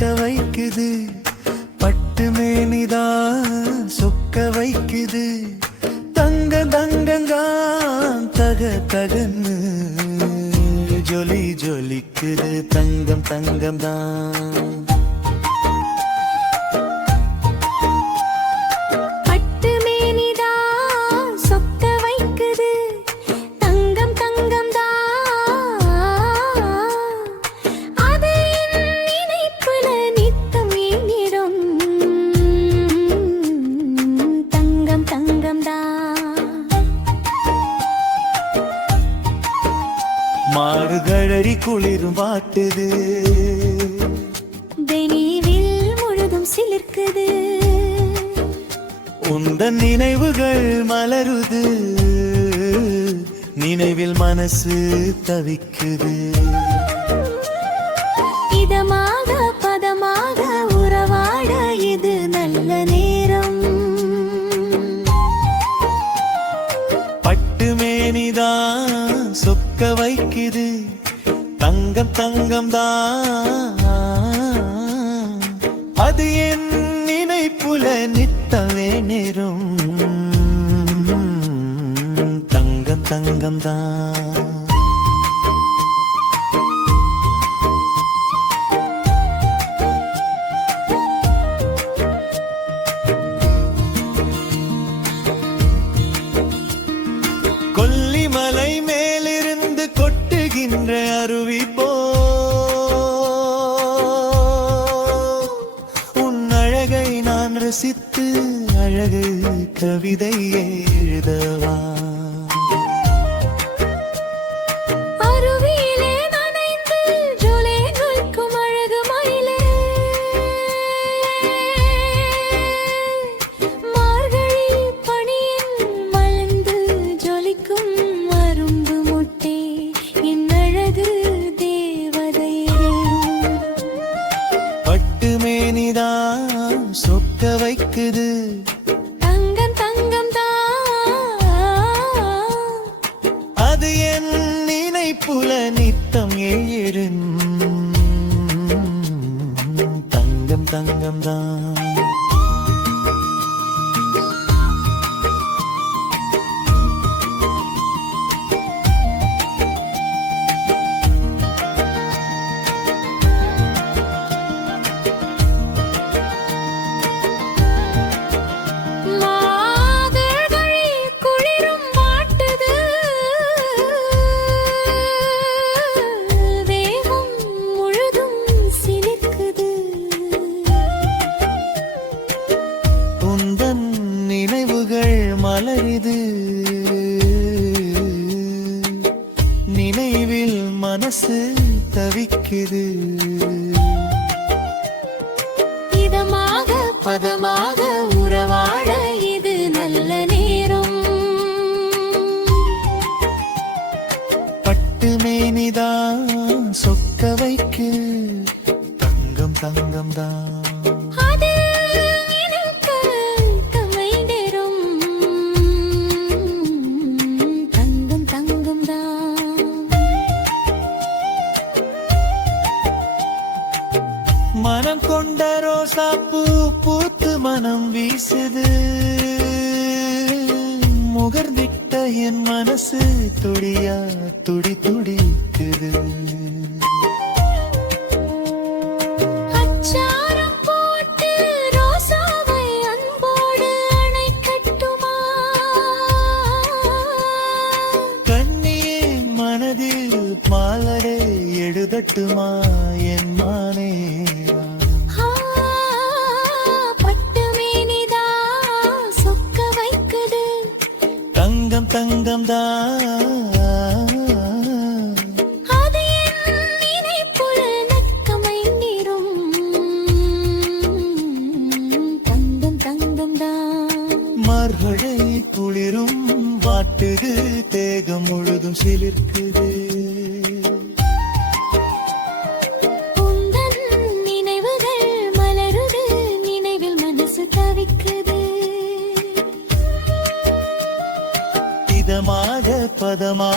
சொக்க வைக்குது. பட்டு மேனிதான் சொக்க வைக்குது. தங்க தங்கங்கான் தக தகன்னு. ஜொலி ஜொலிக்குது தங்கம் தங்கம் தான் குளிரும் வாட்டுது. வெனிவில் முழுதும் சிலிர்க்குது. உந்தன் நினைவுகள் மலருது. நினைவில் மனசு தவிக்குது. இதமாக பதமாக உறவாட இது நல்ல நேரம். பட்டு மேனிதான் சொக்க வைக்குது. தங்கம் தங்கம் தான் அது என் நினைப்புல நித்தவே நேரும். தங்கம் தங்கம் தான் ரசித்து அழகு கவிதை எழுதவா? சொக்க வைக்குது. தங்கம் தங்கம் அது என் நினைப்புல நித்தம் எழும் தங்கம் தங்கம் தான். மனசு தவிக்குது. இதமாக பதமாக உறவாட இது நல்ல நேரம். பட்டு மேனிதான் சொக்க வைக்கு. தங்கம் தங்கம் தான். மனம் கொண்ட ரோசா பூ பூத்து மனம் வீசுது. முகர்ந்திட்ட என் மனசு துடியா துடி துடிக்குது. வாட்டுது தேகம் முழுதும் சிலிர்க்குது. நினைவுகள் மலருது நினைவில் மனசு தவிக்குது. இதமாக பதமாக